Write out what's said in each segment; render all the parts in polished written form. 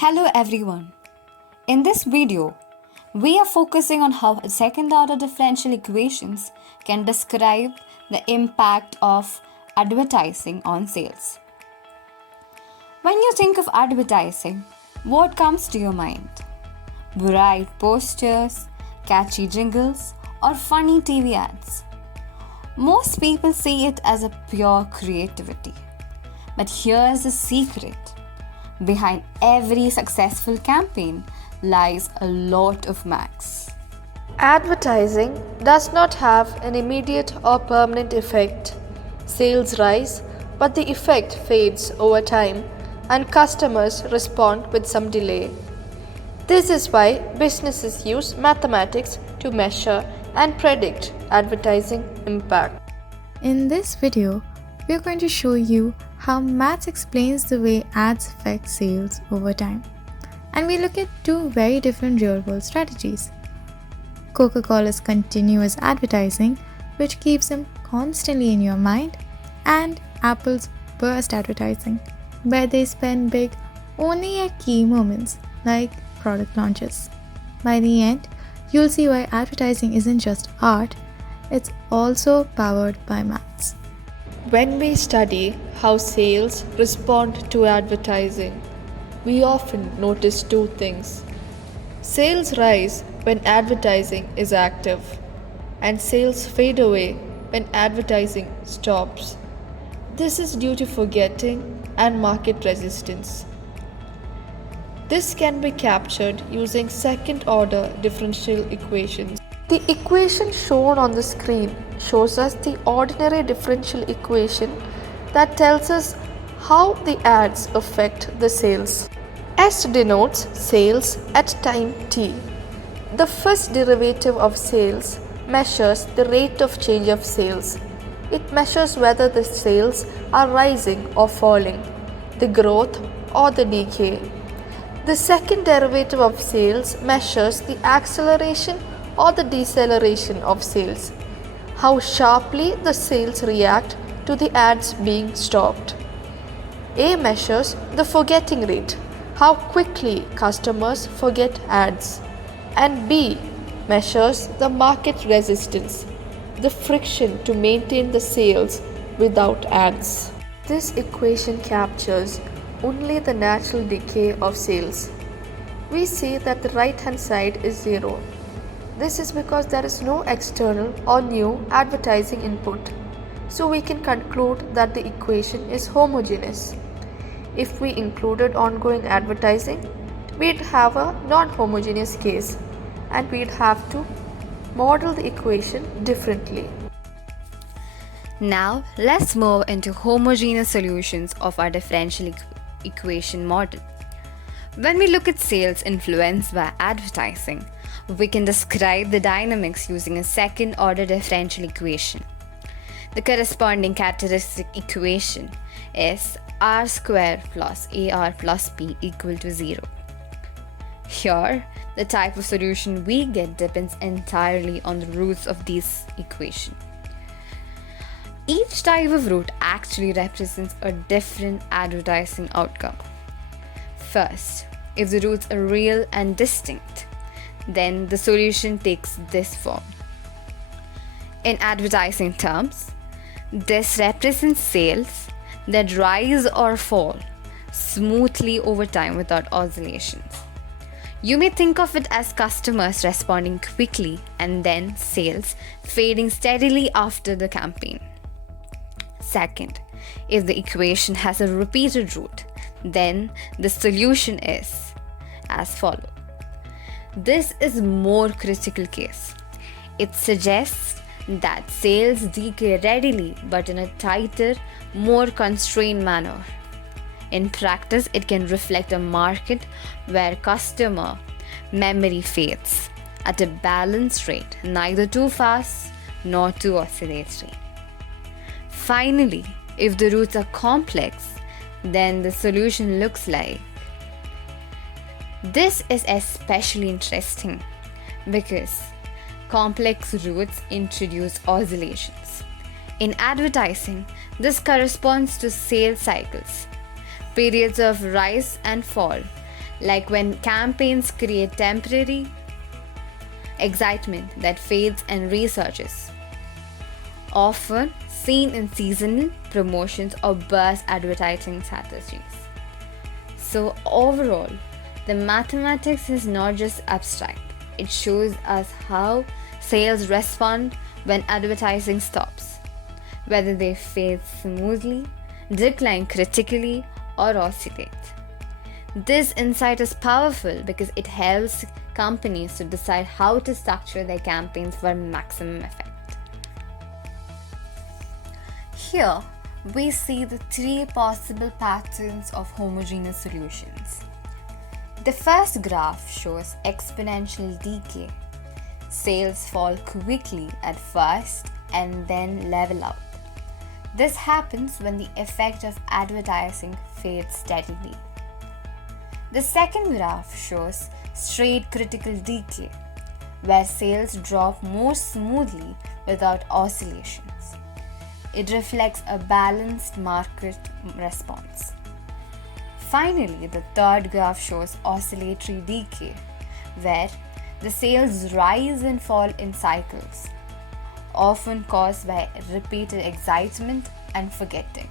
Hello everyone. In this video, we are focusing on how second order differential equations can describe the impact of advertising on sales. When you think of advertising, what comes to your mind? Bright posters, catchy jingles, or funny TV ads? Most people see it as a pure creativity. But here's the secret. Behind every successful campaign lies a lot of maths. Advertising does not have an immediate or permanent effect. Sales rise, but the effect fades over time and customers respond with some delay. This is why businesses use mathematics to measure and predict advertising impact. In this video, we are going to show you how maths explains the way ads affect sales over time. And we look at two very different real-world strategies. Coca-Cola's continuous advertising, which keeps them constantly in your mind, and Apple's burst advertising, where they spend big only at key moments like product launches. By the end, you'll see why advertising isn't just art, it's also powered by maths. When we study how sales respond to advertising, we often notice two things. Sales rise when advertising is active, and sales fade away when advertising stops. This is due to forgetting and market resistance. This can be captured using second-order differential equations. The equation shown on the screen shows us the ordinary differential equation that tells us how the ads affect the sales. S denotes sales at time t. The first derivative of sales measures the rate of change of sales. It measures whether the sales are rising or falling, the growth or the decay. The second derivative of sales measures the acceleration or the deceleration of sales, how sharply the sales react to the ads being stopped. A measures the forgetting rate, how quickly customers forget ads, and B measures the market resistance, the friction to maintain the sales without ads. This equation captures only the natural decay of sales. We see that the right-hand side is 0. This is because there is no external or new advertising input. So we can conclude that the equation is homogeneous. If we included ongoing advertising, we'd have a non-homogeneous case and we'd have to model the equation differently. Now let's move into homogeneous solutions of our differential equation model. When we look at sales influenced by advertising, we can describe the dynamics using a second-order differential equation. The corresponding characteristic equation is r squared plus ar plus b equal to 0. Here, the type of solution we get depends entirely on the roots of this equation. Each type of root actually represents a different advertising outcome. First, if the roots are real and distinct, then the solution takes this form. In advertising terms, this represents sales that rise or fall smoothly over time without oscillations. You may think of it as customers responding quickly and then sales fading steadily after the campaign. Second, if the equation has a repeated root, then the solution is as follows. This is more critical case. It suggests that sales decay readily but in a tighter, more constrained manner. In practice, it can reflect a market where customer memory fades at a balanced rate, neither too fast nor too oscillatory. Finally, if the roots are complex, then the solution looks like this is especially interesting because complex roots introduce oscillations. In advertising, this corresponds to sales cycles, periods of rise and fall like when campaigns create temporary excitement that fades and resurges, often seen in seasonal promotions or burst advertising strategies. So, overall, the mathematics is not just abstract, it shows us how sales respond when advertising stops, whether they fade smoothly, decline critically, or oscillate. This insight is powerful because it helps companies to decide how to structure their campaigns for maximum effect. Here, we see the three possible patterns of homogeneous solutions. The first graph shows exponential decay. Sales fall quickly at first and then level out. This happens when the effect of advertising fades steadily. The second graph shows straight critical decay, where sales drop more smoothly without oscillations. It reflects a balanced market response. Finally, the third graph shows oscillatory decay, where the sales rise and fall in cycles, often caused by repeated excitement and forgetting,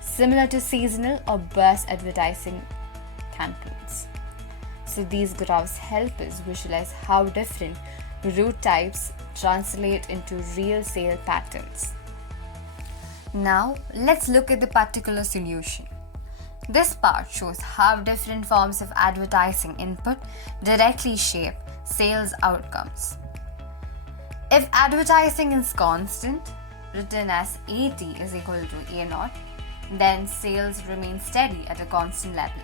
similar to seasonal or burst advertising campaigns. So these graphs help us visualize how different route types translate into real sale patterns. Now, let's look at the particular solution. This part shows how different forms of advertising input directly shape sales outcomes. If advertising is constant, written as AT is equal to A0, then sales remain steady at a constant level.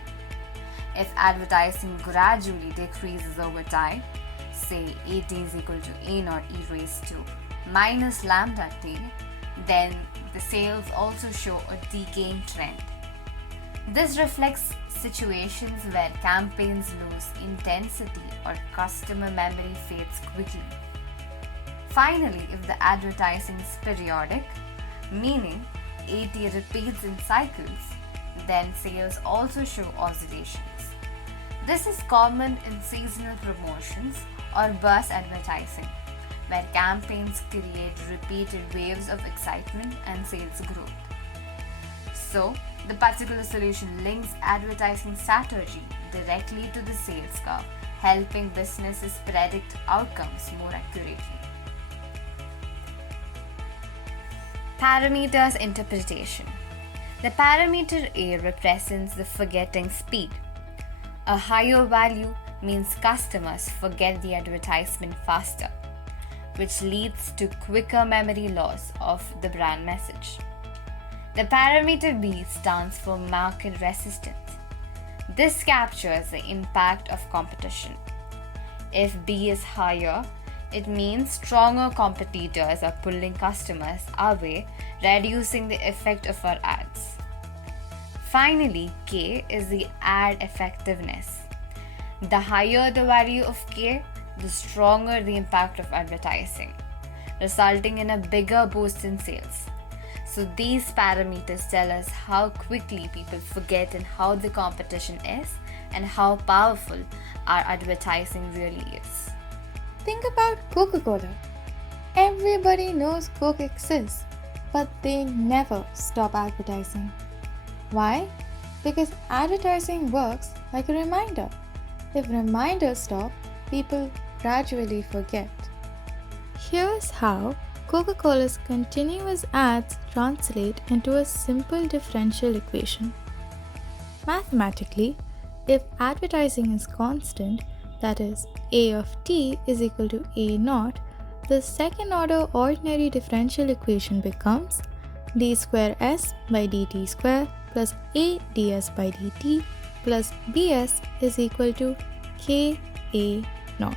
If advertising gradually decreases over time, say AT is equal to A0 e raised to minus lambda t, then the sales also show a decaying trend. This reflects situations where campaigns lose intensity or customer memory fades quickly. Finally, if the advertising is periodic, meaning AT repeats in cycles, then sales also show oscillations. This is common in seasonal promotions or burst advertising, where campaigns create repeated waves of excitement and sales growth. So, the particular solution links advertising strategy directly to the sales curve, helping businesses predict outcomes more accurately. Parameters interpretation. The parameter A represents the forgetting speed. A higher value means customers forget the advertisement faster, which leads to quicker memory loss of the brand message. The parameter B stands for market resistance. This captures the impact of competition. If B is higher, it means stronger competitors are pulling customers away, reducing the effect of our ads. Finally, K is the ad effectiveness. The higher the value of K, the stronger the impact of advertising, resulting in a bigger boost in sales. So these parameters tell us how quickly people forget and how the competition is and how powerful our advertising really is. Think about Coca-Cola. Everybody knows Coke exists, but they never stop advertising. Why? Because advertising works like a reminder. If reminders stop, people gradually forget. Here's how Coca-Cola's continuous ads translate into a simple differential equation. Mathematically, if advertising is constant, that is, A of t is equal to A naught, the second order ordinary differential equation becomes d square s by dt square plus a ds by dt plus bs is equal to k a naught.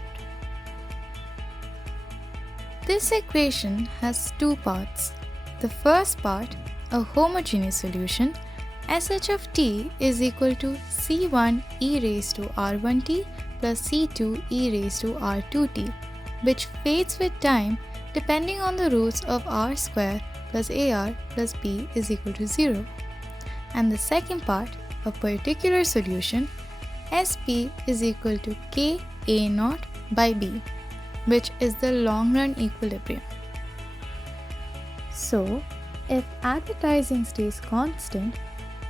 This equation has two parts. The first part, a homogeneous solution, sh of t is equal to c1 e raised to r1t plus c2 e raised to r2t, which fades with time depending on the roots of r square plus ar plus b is equal to 0. And the second part, a particular solution, SP is equal to K A naught by B, which is the long run equilibrium. So, if advertising stays constant,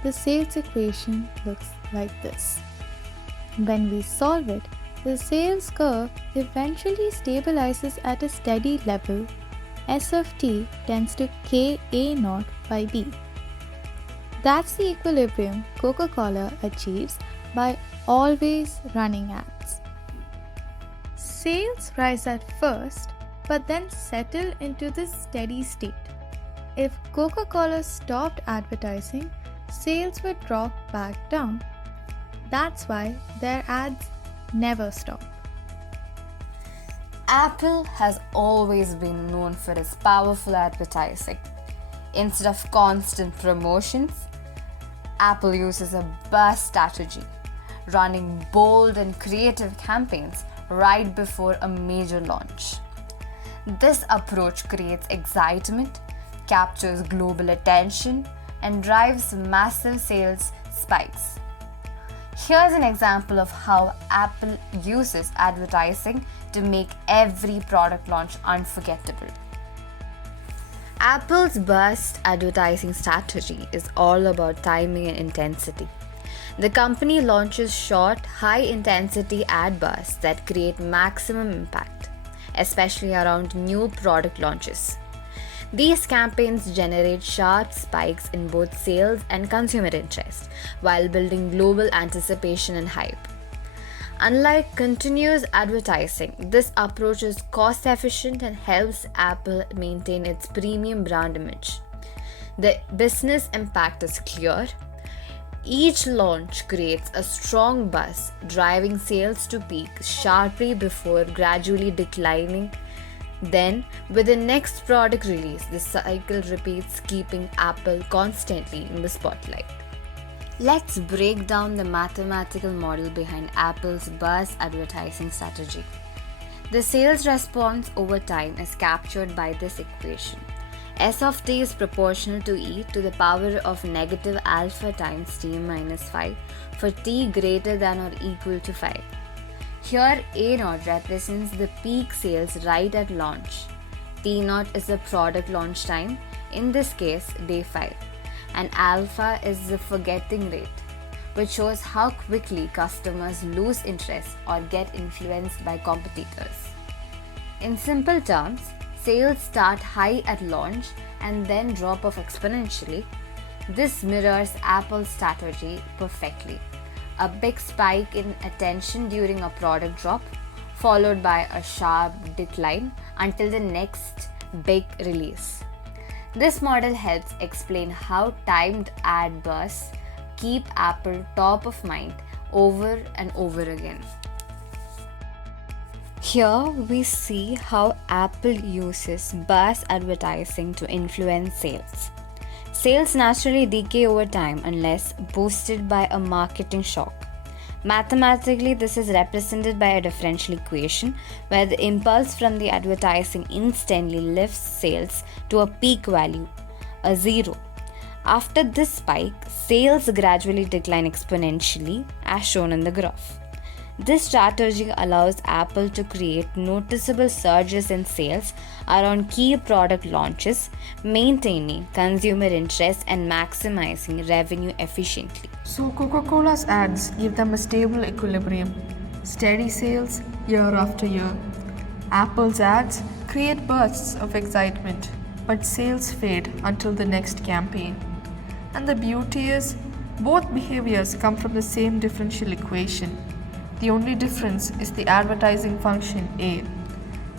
the sales equation looks like this. When we solve it, the sales curve eventually stabilizes at a steady level. S of t tends to K A naught by B. That's the equilibrium Coca-Cola achieves by always running ads. Sales rise at first, but then settle into this steady state. If Coca-Cola stopped advertising, sales would drop back down. That's why their ads never stop. Apple has always been known for its powerful advertising. Instead of constant promotions, Apple uses a burst strategy, running bold and creative campaigns right before a major launch. This approach creates excitement, captures global attention, and drives massive sales spikes. Here's an example of how Apple uses advertising to make every product launch unforgettable. Apple's burst advertising strategy is all about timing and intensity. The company launches short, high-intensity ad bursts that create maximum impact, especially around new product launches. These campaigns generate sharp spikes in both sales and consumer interest, while building global anticipation and hype. Unlike continuous advertising, this approach is cost efficient and helps Apple maintain its premium brand image. The business impact is clear. Each launch creates a strong buzz, driving sales to peak sharply before gradually declining. Then, with the next product release, the cycle repeats, keeping Apple constantly in the spotlight. Let's break down the mathematical model behind Apple's burst advertising strategy. The sales response over time is captured by this equation. S of t is proportional to e to the power of negative alpha times t minus 5 for t greater than or equal to 5. Here A0 represents the peak sales right at launch. T0 is the product launch time, in this case day 5. And alpha is the forgetting rate, which shows how quickly customers lose interest or get influenced by competitors. In simple terms, sales start high at launch and then drop off exponentially. This mirrors Apple's strategy perfectly. A big spike in attention during a product drop, followed by a sharp decline until the next big release. This model helps explain how timed ad bursts keep Apple top of mind over and over again. Here we see how Apple uses burst advertising to influence sales. Sales naturally decay over time unless boosted by a marketing shock. Mathematically, this is represented by a differential equation where the impulse from the advertising instantly lifts sales to a peak value, a 0. After this spike, sales gradually decline exponentially as shown in the graph. This strategy allows Apple to create noticeable surges in sales around key product launches, maintaining consumer interest and maximizing revenue efficiently. So Coca-Cola's ads give them a stable equilibrium, steady sales year after year. Apple's ads create bursts of excitement, but sales fade until the next campaign. And the beauty is, both behaviors come from the same differential equation. The only difference is the advertising function A.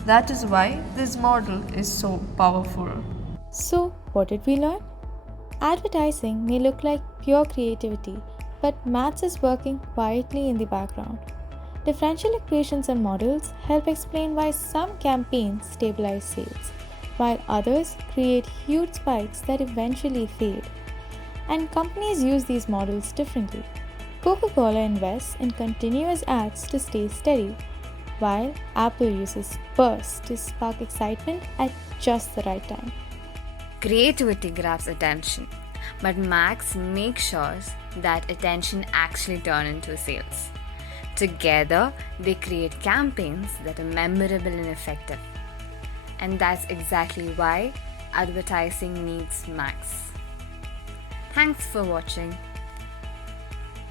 That is why this model is so powerful. So, what did we learn? Advertising may look like pure creativity, but maths is working quietly in the background. Differential equations and models help explain why some campaigns stabilize sales, while others create huge spikes that eventually fade. And companies use these models differently. Coca-Cola invests in continuous ads to stay steady, while Apple uses bursts to spark excitement at just the right time. Creativity grabs attention, but Max makes sure that attention actually turns into sales. Together, they create campaigns that are memorable and effective. And that's exactly why advertising needs Max. Thanks for watching.